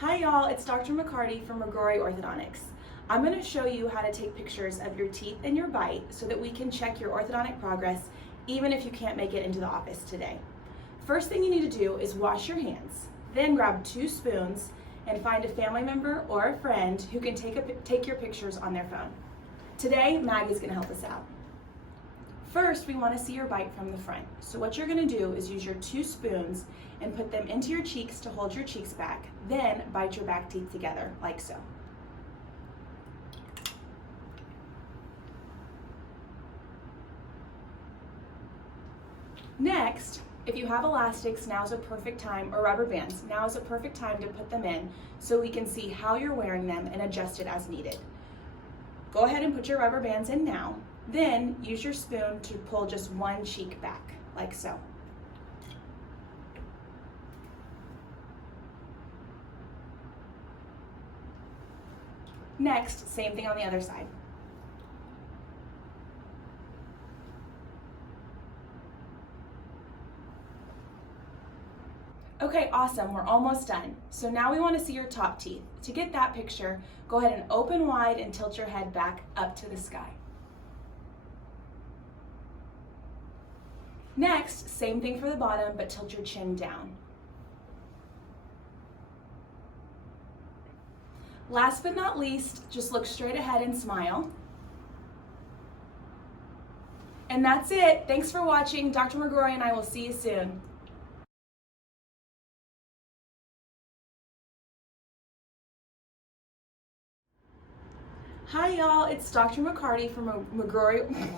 Hi y'all, it's Dr. McCarty from McGrory Orthodontics. I'm going to show you how to take pictures of your teeth and your bite so that we can check your orthodontic progress even if you can't make it into the office today. First thing you need to do is wash your hands. Then grab 2 spoons and find a family member or a friend who can take your pictures on their phone. Today, Maggie's going to help us out. First, we want to see your bite from the front. So what you're going to do is use your 2 spoons and put them into your cheeks to hold your cheeks back. Then bite your back teeth together, like so. Next, if you have elastics, now's a perfect time, or rubber bands, now is a perfect time to put them in so we can see how you're wearing them and adjust it as needed. Go ahead and put your rubber bands in now. Then use your spoon to pull just one cheek back, like so. Next, same thing on the other side. Okay, awesome, we're almost done. So now we want to see your top teeth. To get that picture, go ahead and open wide and tilt your head back up to the sky. Next, same thing for the bottom, but tilt your chin down. Last but not least, just look straight ahead and smile. And that's it. Thanks for watching. Dr. McGrory and I will see you soon. Hi y'all, it's Dr. McCarty from McGrory.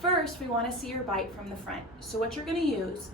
First, we want to see your bite from the front. So what you're going to use,